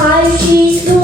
cottage cheese